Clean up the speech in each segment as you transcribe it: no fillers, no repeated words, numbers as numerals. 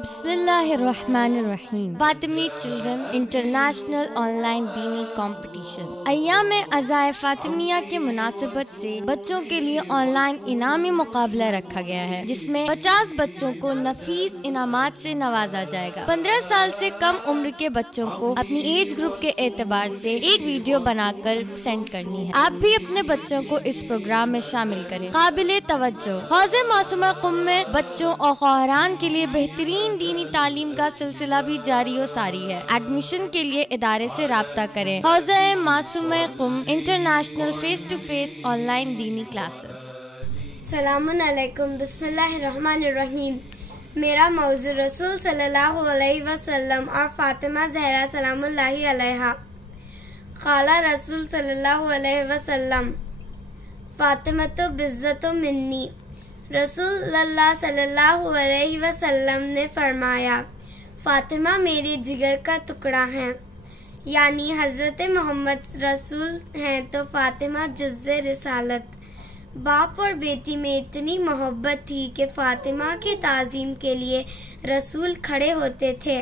بسم اللہ الرحمن الرحیم۔ فاطمی چلڈرن انٹرنیشنل آن لائن دینی کمپٹیشن ایام عزائے فاطمیہ کے مناسبت سے بچوں کے لیے آن لائن انعامی مقابلہ رکھا گیا ہے، جس میں 50 بچوں کو نفیس انعامات سے نوازا جائے گا۔ 15 سال سے کم عمر کے بچوں کو اپنی ایج گروپ کے اعتبار سے ایک ویڈیو بنا کر سینڈ کرنی ہے۔ آپ بھی اپنے بچوں کو اس پروگرام میں شامل کریں۔ قابل توجہ، حوض معصومہ قم میں بچوں اور خواہران کے لیے بہترین دینی تعلیم کا سلسلہ بھی جاری و ساری ہے۔ ایڈمیشن کے لیے ادارے سے رابطہ کریں۔ حوض معصومہ Qom international face to face online دینی کلاسز۔ السلام علیکم، بسم اللہ الرحمن الرحیم۔ میرا موضوع رسول صلی اللہ علیہ وسلم اور فاطمہ زہرا سلام اللہ علیہا۔ قال رسول صلی اللہ علیہ وسلم فاطمۃ بضعۃ منی۔ رسول اللہ صلی اللہ علیہ وسلم نے فرمایا، فاطمہ میرے جگر کا ٹکڑا ہے، یعنی حضرت محمد رسول ہیں تو فاطمہ جز رسالت۔ باپ اور بیٹی میں اتنی محبت تھی کہ فاطمہ کی تعظیم کے لیے رسول کھڑے ہوتے تھے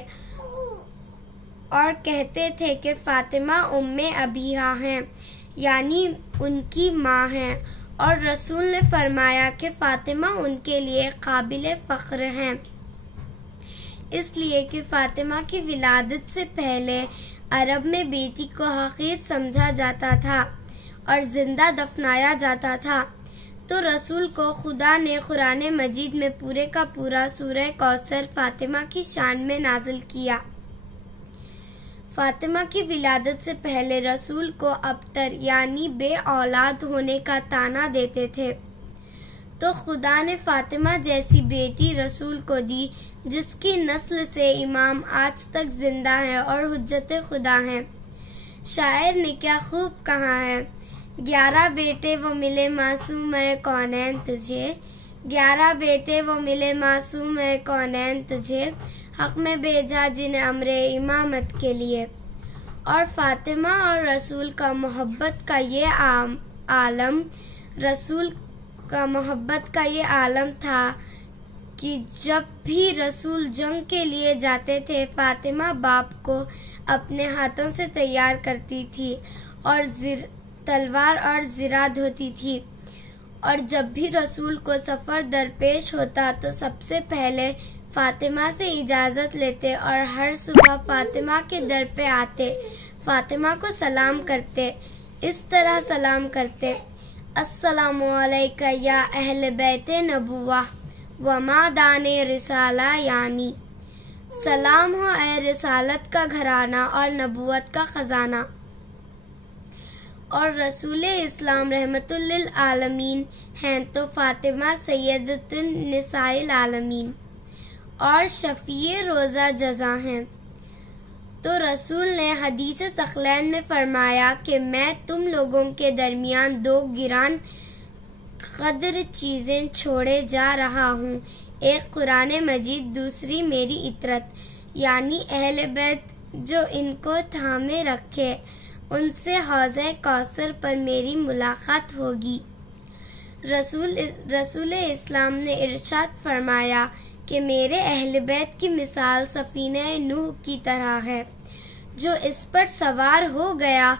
اور کہتے تھے کہ فاطمہ ام ابیہا ہیں، یعنی ان کی ماں ہیں، اور رسول نے فرمایا کہ فاطمہ ان کے لیے قابل فخر ہیں، اس لیے کہ فاطمہ کی ولادت سے پہلے عرب میں بیٹی کو حقیر سمجھا جاتا تھا اور زندہ دفنایا جاتا تھا، تو رسول کو خدا نے قرآن مجید میں پورے کا پورا سورہ کوثر فاطمہ کی شان میں نازل کیا۔ فاطمہ کی ولادت سے پہلے رسول کو ابتر یعنی بے اولاد ہونے کا طعنہ دیتے تھے، تو خدا نے فاطمہ جیسی بیٹی رسول کو دی، جس کی نسل سے امام آج تک زندہ ہیں اور حجت خدا ہیں۔ شاعر نے کیا خوب کہا ہے، 11 بیٹے وہ ملے معصوم کونین تجھے، 11 بیٹے وہ ملے معصوم کونین تجھے، حق میں بھیجا جن امر امامت کے لیے۔ اور فاطمہ اور رسول کا محبت کا یہ عالم تھا کہ جب بھی رسول جنگ کے لیے جاتے تھے، فاطمہ باپ کو اپنے ہاتھوں سے تیار کرتی تھی اور تلوار اور زرہ دھوتی تھی، اور جب بھی رسول کو سفر درپیش ہوتا تو سب سے پہلے فاطمہ سے اجازت لیتے اور ہر صبح فاطمہ کے در پہ آتے، فاطمہ کو سلام کرتے۔ اس طرح سلام کرتے، السلام علیکہ یا اہل بیت نبوہ ومادان رسالہ، یعنی سلام ہو اے رسالت کا گھرانہ اور نبوت کا خزانہ۔ اور رسول اسلام رحمت للعالمین ہیں تو فاطمہ سیدۃ النساء العالمین اور شفیع روزہ جزا ہیں۔ تو رسول نے حدیث ثقلین میں فرمایا کہ میں تم لوگوں کے درمیان 2 گران قدر چیزیں چھوڑے جا رہا ہوں، ایک قرآن مجید، دوسری میری اطرت، یعنی اہل بیت جو ان کو تھامے رکھے ان سے حوض کوثر پر میری ملاقات ہوگی۔ رسول اسلام نے ارشاد فرمایا کہ میرے اہل بیت کی مثال سفینہ نوح کی طرح ہے، جو اس پر سوار ہو گیا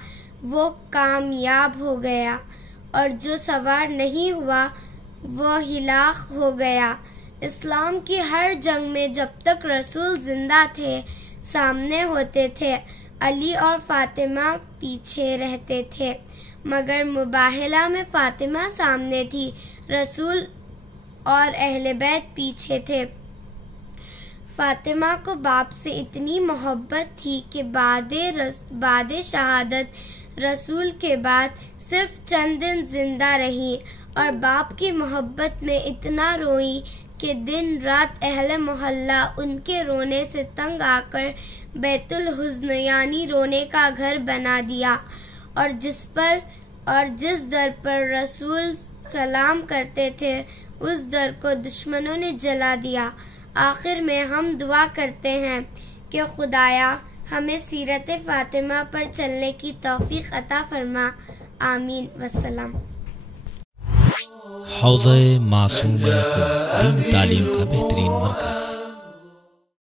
وہ کامیاب ہو گیا، اور جو سوار نہیں ہوا وہ ہلاک ہو گیا۔ اسلام کی ہر جنگ میں جب تک رسول زندہ تھے سامنے ہوتے تھے، علی اور فاطمہ پیچھے رہتے تھے، مگر مباہلہ میں فاطمہ سامنے تھی، رسول اور اہل بیت پیچھے تھے۔ فاطمہ کو باپ سے اتنی محبت تھی کہ بعد شہادت رسول کے بعد صرف چند دن زندہ رہی، اور باپ کی محبت میں اتنا روئی کہ دن رات اہل محلہ ان کے رونے سے تنگ آ کر بیت الحزن یعنی رونے کا گھر بنا دیا، اور جس در پر رسول سلام کرتے تھے اس در کو دشمنوں نے جلا دیا۔ آخر میں ہم دعا کرتے ہیں کہ خدایا ہمیں سیرت فاطمہ پر چلنے کی توفیق عطا فرما، آمین والسلام۔ حوض معصومہ قم دین تعلیم کا بہترین مرکز۔